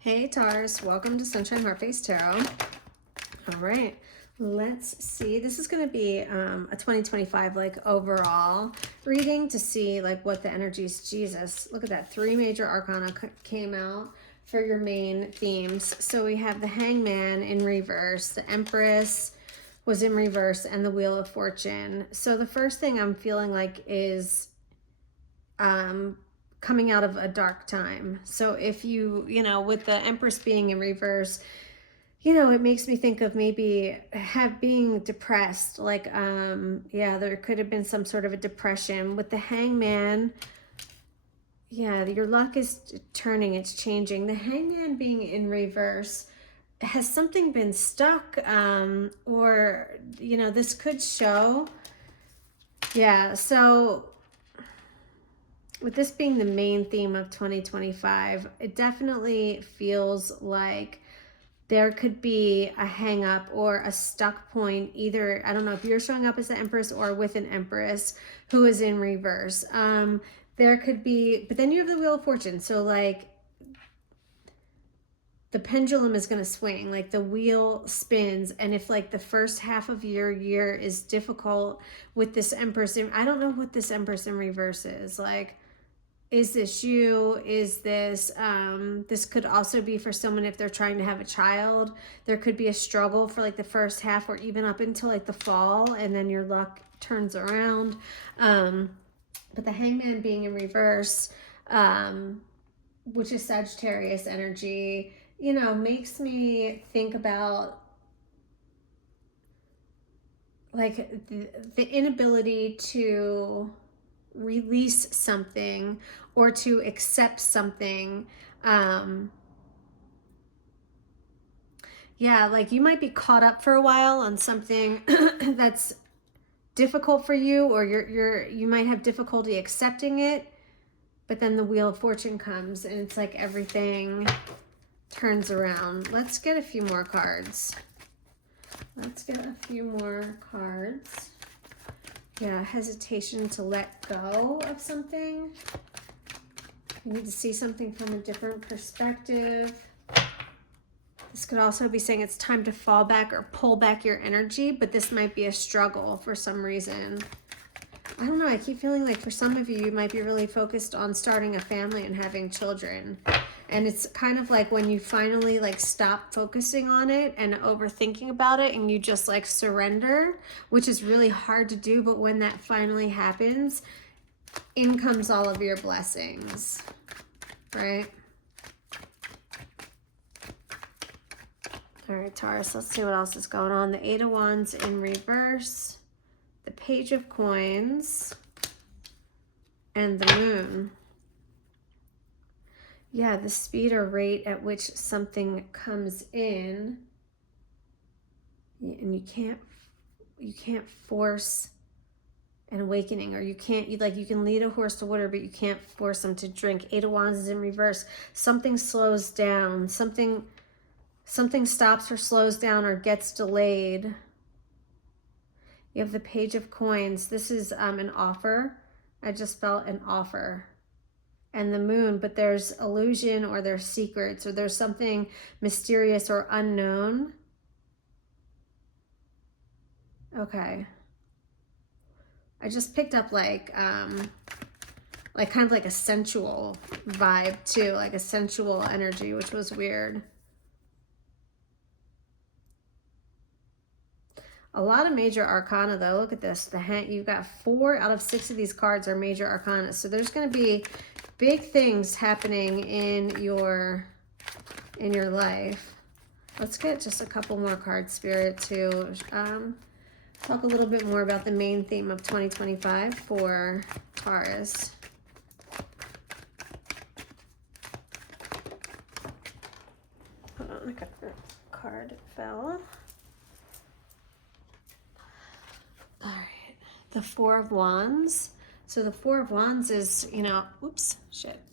Hey Taurus, welcome to Sunshine Heartface Tarot. All right, let's see. This is going to be a 2025 like overall reading to see like what the energies. Jesus, look at that. 3 major arcana came out for your main themes. So we have the Hangman in reverse, the Empress was in reverse, and the Wheel of Fortune. So the first thing I'm feeling like is coming out of a dark time. So if you with the Empress being in reverse, it makes me think of maybe being depressed. Like, yeah, there could have been some sort of a depression. With the Hangman, yeah, your luck is turning, it's changing. The Hangman being in reverse, has something been stuck? Or, this could show. Yeah, so with this being the main theme of 2025, it definitely feels like there could be a hang up or a stuck point. Either, I don't know if you're showing up as the Empress or with an Empress who is in reverse. There could be, but then you have the Wheel of Fortune. So like the pendulum is going to swing, like the wheel spins. And if like the first half of your year is difficult with this Empress, I don't know what this Empress in reverse is like. Is this you? Is this, this could also be for someone if they're trying to have a child. There could be a struggle for like the first half or even up until like the fall, and then your luck turns around. But the Hangman being in reverse, which is Sagittarius energy, makes me think about like the inability to release something or to accept something. Yeah, like you might be caught up for a while on something that's difficult for you, or you might have difficulty accepting it, but then the Wheel of Fortune comes and it's like everything turns around. Let's get a few more cards. Yeah, hesitation to let go of something. You need to see something from a different perspective. This could also be saying it's time to fall back or pull back your energy, but this might be a struggle for some reason. I don't know, I keep feeling like for some of you, you might be really focused on starting a family and having children. And it's kind of like when you finally like stop focusing on it and overthinking about it and you just like surrender, which is really hard to do. But when that finally happens, in comes all of your blessings, right? All right, Taurus, let's see what else is going on. The 8 of Wands in reverse, the Page of Coins, and the Moon. Yeah, the speed or rate at which something comes in, and you can't force an awakening, or you can lead a horse to water, but you can't force them to drink. 8 of Wands is in reverse. Something slows down, something stops or slows down or gets delayed. You have the Page of Coins. This is an offer. I just felt an offer. And the Moon, but there's illusion or there's secrets or there's something mysterious or unknown. Okay. I just picked up like kind of like a sensual vibe too, like a sensual energy, which was weird. A lot of major arcana though. Look at this. You've got 4 out of 6 of these cards are major arcana. So there's going to be big things happening in your life. Let's get just a couple more cards, Spirit, to talk a little bit more about the main theme of 2025 for Taurus. Hold on, a card fell. All right, the 4 of Wands. So the 4 of Wands is,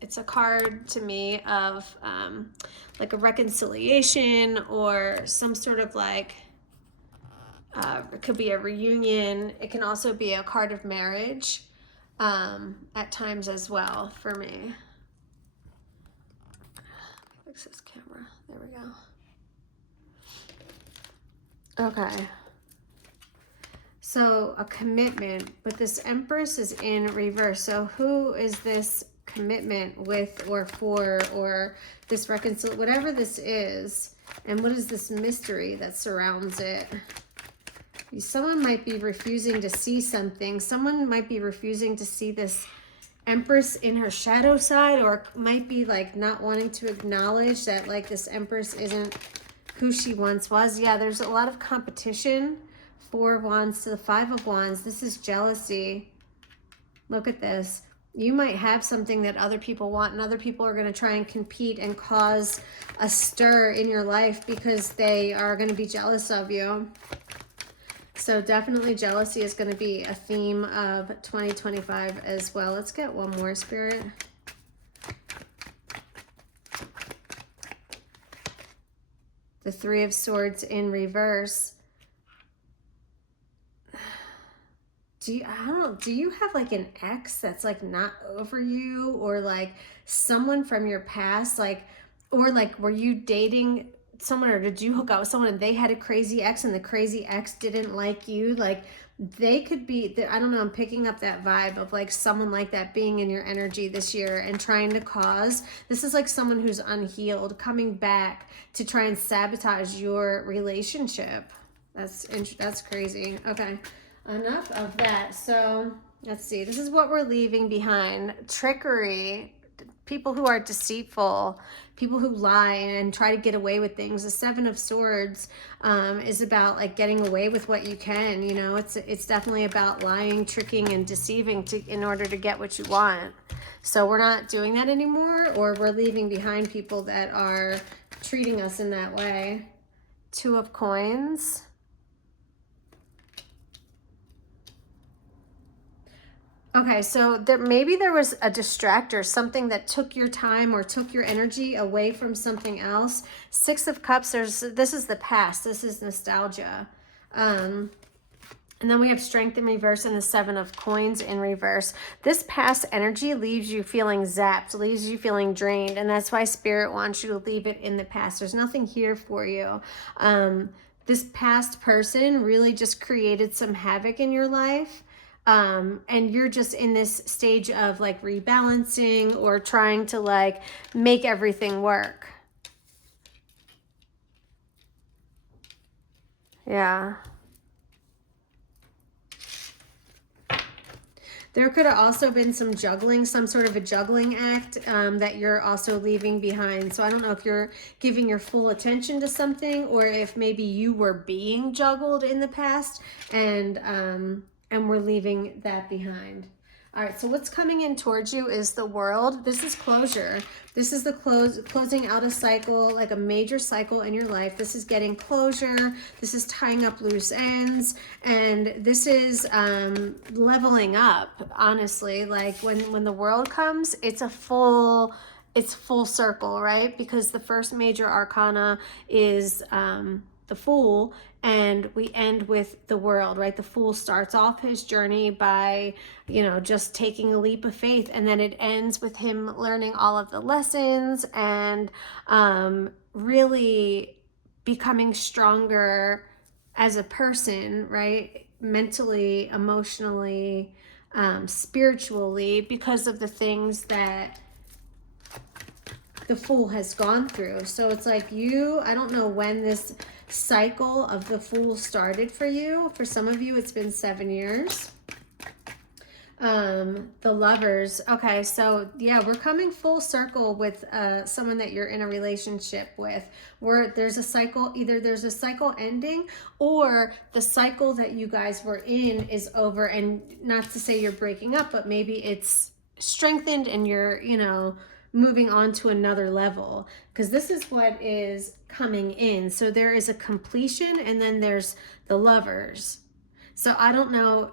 it's a card to me of like a reconciliation or some sort of like, it could be a reunion. It can also be a card of marriage at times as well for me. Fix this camera. There we go. Okay. So a commitment, but this Empress is in reverse. So who is this commitment with or for, or this reconciliation, whatever this is, and what is this mystery that surrounds it? Someone might be refusing to see something. Someone might be refusing to see this Empress in her shadow side, or might be like not wanting to acknowledge that like this Empress isn't who she once was. Yeah, there's a lot of competition. 4 of Wands to the 5 of Wands. This is jealousy. Look at this. You might have something that other people want, and other people are going to try and compete and cause a stir in your life because they are going to be jealous of you. So definitely jealousy is going to be a theme of 2025 as well. Let's get one more, Spirit. The 3 of Swords in reverse. Do you have like an ex that's like not over you, or like someone from your past, like, or like were you dating someone, or did you hook up with someone and they had a crazy ex and the crazy ex didn't like you? Like they could be, I don't know, I'm picking up that vibe of like someone like that being in your energy this year and trying to cause, this is like someone who's unhealed coming back to try and sabotage your relationship. That's crazy. Okay. Enough of that. So let's see. This is what we're leaving behind. Trickery, people who are deceitful, people who lie and try to get away with things. The 7 of Swords is about like getting away with what you can. You know, it's definitely about lying, tricking, and deceiving in order to get what you want. So we're not doing that anymore, or we're leaving behind people that are treating us in that way. 2 of Coins. Okay, so maybe there was a distractor, something that took your time or took your energy away from something else. 6 of Cups, this is the past. This is nostalgia. And then we have Strength in reverse and the 7 of Coins in reverse. This past energy leaves you feeling zapped, leaves you feeling drained, and that's why Spirit wants you to leave it in the past. There's nothing here for you. This past person really just created some havoc in your life. And you're just in this stage of like rebalancing or trying to like make everything work. Yeah. There could have also been some juggling, some sort of a juggling act that you're also leaving behind. So I don't know if you're giving your full attention to something, or if maybe you were being juggled in the past and we're leaving that behind. All right, so what's coming in towards you is the World. This is closure. This is the closing out a cycle, like a major cycle in your life. This is getting closure. This is tying up loose ends. And this is leveling up, honestly. Like when the World comes, it's full circle, right? Because the first major arcana is the Fool, and we end with the World, right? The Fool starts off his journey by, you know, just taking a leap of faith, and then it ends with him learning all of the lessons and really becoming stronger as a person, right? Mentally, emotionally, spiritually, because of the things that the Fool has gone through. So it's like I don't know when this cycle of the Fool started for you. For some of you, it's been 7 years. The Lovers. Okay, so yeah, we're coming full circle with someone that you're in a relationship with, where there's a cycle, either there's a cycle ending, or the cycle that you guys were in is over. And not to say you're breaking up, but maybe it's strengthened and you're, you know, moving on to another level, because this is what is coming in. So there is a completion, and then there's the Lovers. So I don't know.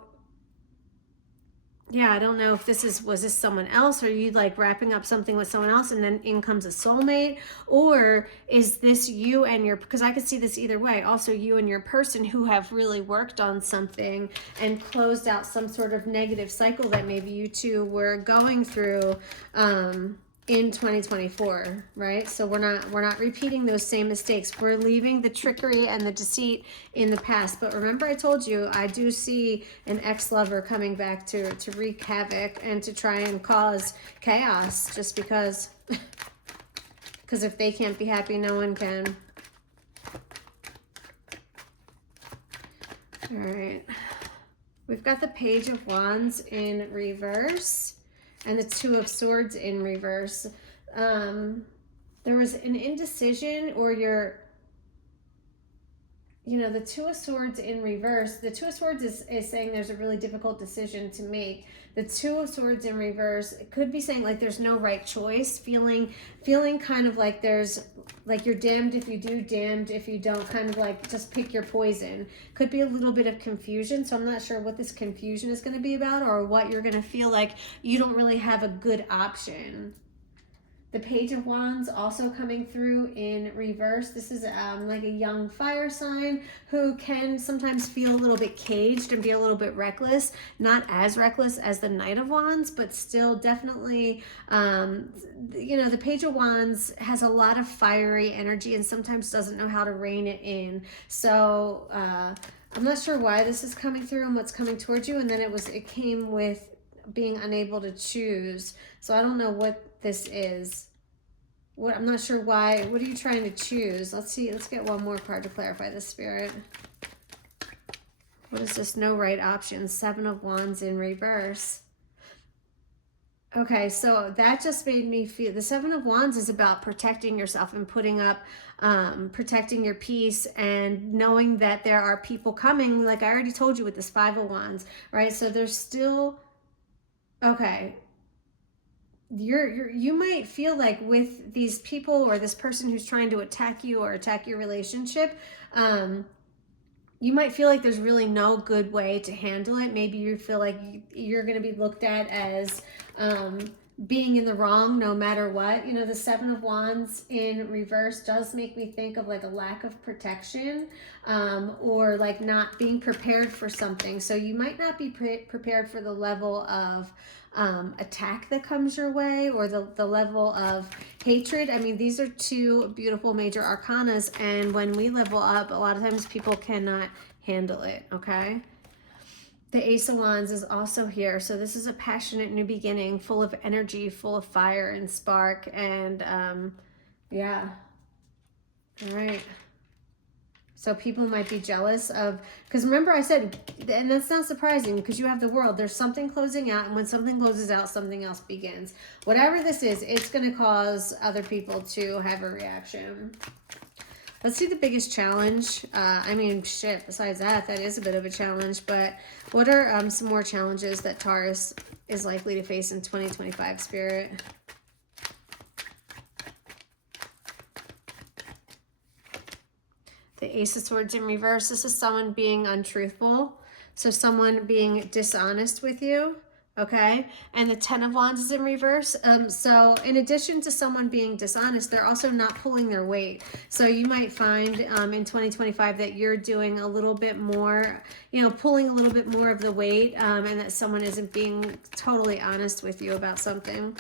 Yeah, I don't know if was this someone else, or are you like wrapping up something with someone else and then in comes a soulmate, or is this you and your, because I could see this either way, also you and your person who have really worked on something and closed out some sort of negative cycle that maybe you two were going through. in 2024, right? So we're not repeating those same mistakes. We're leaving the trickery and the deceit in the past. But remember, I told you, I do see an ex-lover coming back to wreak havoc and to try and cause chaos, just because if they can't be happy, no one can. All right. We've got the Page of Wands in reverse and the Two of Swords in reverse. There was an indecision, or the Two of Swords in reverse. The Two of Swords is saying there's a really difficult decision to make. The Two of Swords in reverse, it could be saying like there's no right choice, feeling kind of like there's, like you're damned if you do, damned if you don't, kind of like just pick your poison. Could be a little bit of confusion, so I'm not sure what this confusion is going to be about, or what you're going to feel like you don't really have a good option. The Page of Wands also coming through in reverse. This is like a young fire sign who can sometimes feel a little bit caged and be a little bit reckless. Not as reckless as the Knight of Wands, but still definitely, the Page of Wands has a lot of fiery energy and sometimes doesn't know how to rein it in. So I'm not sure why this is coming through and what's coming towards you. And then it came with being unable to choose. So I don't know what this is. I'm not sure why. What are you trying to choose? Let's see. Let's get one more card to clarify this, Spirit. What is this? No right option. Seven of Wands in reverse. Okay, so that just made me feel, the Seven of Wands is about protecting yourself and putting up, protecting your peace and knowing that there are people coming, like I already told you with this Five of Wands, right? So there's still, okay, you might feel like with these people or this person who's trying to attack you or attack your relationship, you might feel like there's really no good way to handle it. Maybe you feel like you're going to be looked at as being in the wrong no matter what. The Seven of Wands in reverse does make me think of like a lack of protection, or like not being prepared for something. So you might not be prepared for the level of attack that comes your way, or the level of hatred. I mean, these are two beautiful major arcanas, and when we level up, a lot of times people cannot handle it, okay? The Ace of Wands is also here. So this is a passionate new beginning, full of energy, full of fire and spark, and yeah. All right. So people might be jealous of, because remember I said, and that's not surprising because you have the World. There's something closing out, and when something closes out, something else begins. Whatever this is, it's going to cause other people to have a reaction. Let's see the biggest challenge. I mean, shit, besides that is a bit of a challenge, but what are some more challenges that Taurus is likely to face in 2025, Spirit? The Ace of Swords in reverse. This is someone being untruthful. So someone being dishonest with you. Okay. And the Ten of Wands is in reverse. So in addition to someone being dishonest, they're also not pulling their weight. So you might find in 2025 that you're doing a little bit more, pulling a little bit more of the weight, and that someone isn't being totally honest with you about something.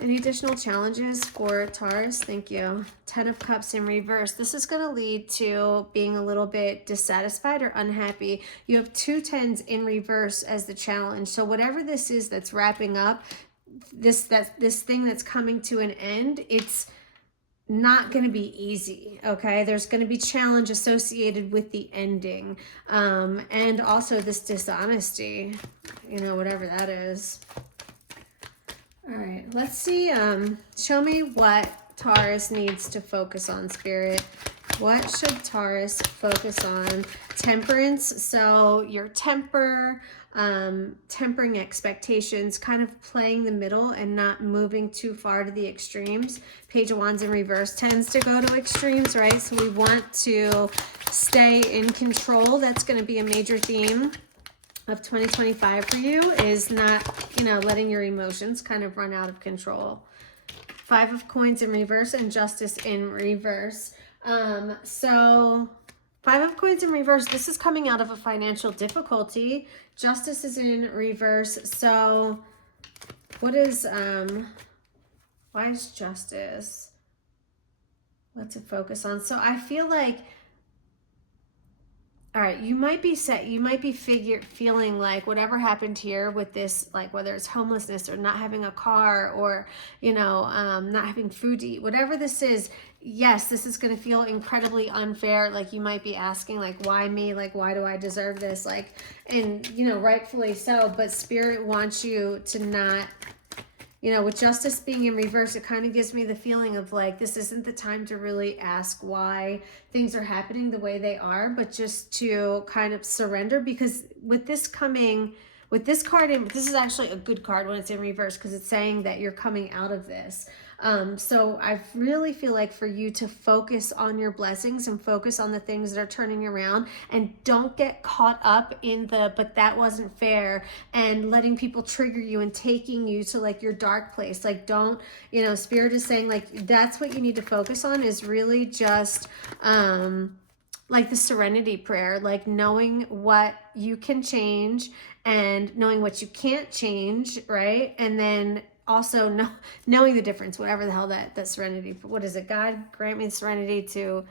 Any additional challenges for Taurus? Thank you. Ten of Cups in reverse. This is going to lead to being a little bit dissatisfied or unhappy. You have two tens in reverse as the challenge. So whatever this is that's wrapping up, this thing that's coming to an end, it's not going to be easy, okay? There's going to be challenge associated with the ending, and also this dishonesty, whatever that is. All right, let's see. Show me what Taurus needs to focus on, Spirit. What should Taurus focus on? Temperance. So your temper, tempering expectations, kind of playing the middle and not moving too far to the extremes. Page of Wands in reverse tends to go to extremes, right? So we want to stay in control. That's going to be a major theme of 2025 for you, is not, letting your emotions kind of run out of control. Five of Coins in reverse and Justice in reverse. So Five of Coins in reverse, this is coming out of a financial difficulty. Justice is in reverse. So what is, Why is justice? What's it focus on? So I feel like, all right, you might be feeling like whatever happened here with this, like whether it's homelessness or not having a car or, not having food to eat, whatever this is, yes, this is going to feel incredibly unfair. Like you might be asking, like, why me? Like, why do I deserve this? Like, and, rightfully so, but Spirit wants you to not, with justice being in reverse, it kind of gives me the feeling of like, this isn't the time to really ask why things are happening the way they are, but just to kind of surrender. Because with this card this is actually a good card when it's in reverse, because it's saying that you're coming out of this. So I really feel like for you to focus on your blessings and focus on the things that are turning around, and don't get caught up in but that wasn't fair, and letting people trigger you and taking you to like your dark place. Like don't, Spirit is saying like that's what you need to focus on, is really just like the serenity prayer, like knowing what you can change and knowing what you can't change, right? And then also knowing the difference, whatever the hell that serenity, what is it? God grant me the serenity to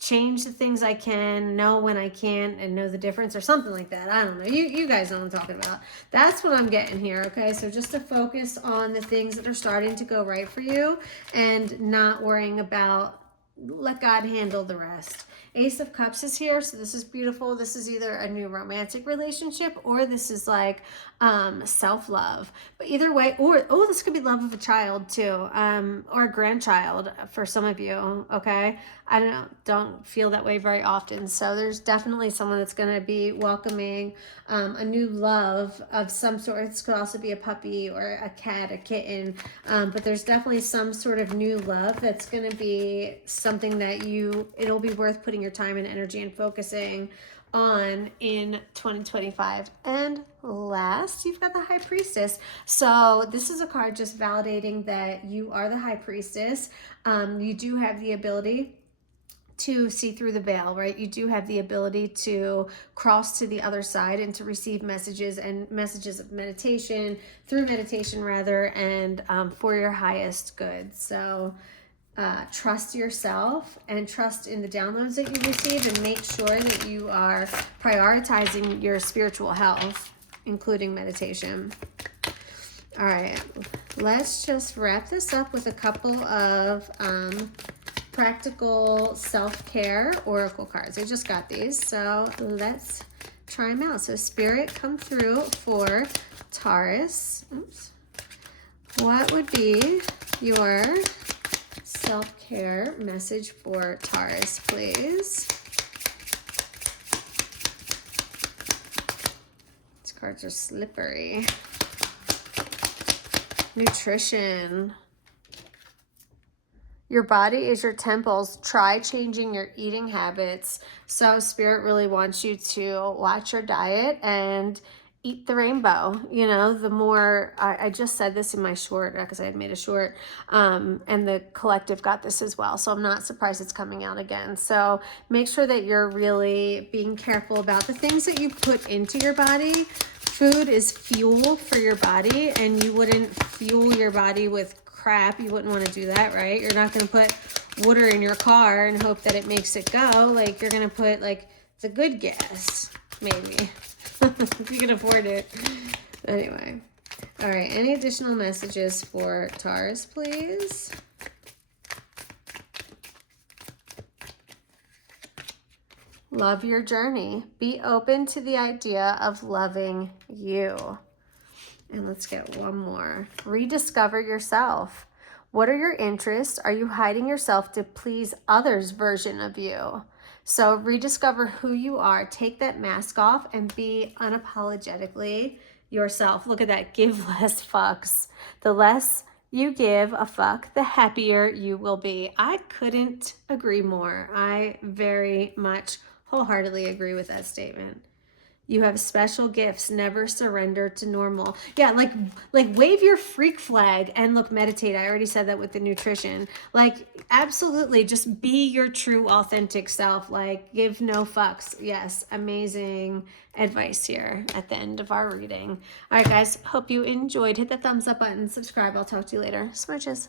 change the things I can, know when I can, and know the difference, or something like that. I don't know. You guys know what I'm talking about. That's what I'm getting here, okay? So just to focus on the things that are starting to go right for you and not worrying about, let God handle the rest. Ace of Cups is here, so this is beautiful. This is either a new romantic relationship, or this is like self-love. But either way, or this could be love of a child too, or a grandchild for some of you, okay? I don't feel that way very often. So there's definitely someone that's going to be welcoming a new love of some sort. This could also be a puppy or a cat, a kitten, but there's definitely some sort of new love that's going to be something that it'll be worth putting your time and energy and focusing on in 2025. And last, you've got the High Priestess. So this is a card just validating that you are the High Priestess. You do have the ability to see through the veil, right? You do have the ability to cross to the other side and to receive messages of meditation, through meditation rather, and for your highest good. So trust yourself and trust in the downloads that you receive, and make sure that you are prioritizing your spiritual health, including meditation. All right, let's just wrap this up with a couple of practical self-care oracle cards. I just got these, so let's try them out. So Spirit, come through for Taurus. Oops. What would be your self-care message for Taurus, please? These cards are slippery. Nutrition. Your body is your temples. Try changing your eating habits. So Spirit really wants you to watch your diet and eat the rainbow. The more, I just said this in my short, because I had made a short, and the collective got this as well. So I'm not surprised it's coming out again. So make sure that you're really being careful about the things that you put into your body. Food is fuel for your body, and you wouldn't fuel your body with crap. You wouldn't want to do that, right? You're not going to put water in your car and hope that it makes it go. Like, you're going to put like the good gas, maybe, if you can afford it. Anyway, all right, any additional messages for Taurus, please? Love your journey. Be open to the idea of loving you. And let's get one more. Rediscover yourself. What are your interests? Are you hiding yourself to please others' version of you? So rediscover who you are. Take that mask off and be unapologetically yourself. Look at that. Give less fucks. The less you give a fuck, the happier you will be. I couldn't agree more. I very much wholeheartedly agree with that statement. You have special gifts. Never surrender to normal. Yeah, like wave your freak flag and meditate. I already said that with the nutrition. Like, absolutely, just be your true, authentic self. Like, give no fucks. Yes, amazing advice here at the end of our reading. All right, guys, hope you enjoyed. Hit the thumbs up button, subscribe. I'll talk to you later. Smooches.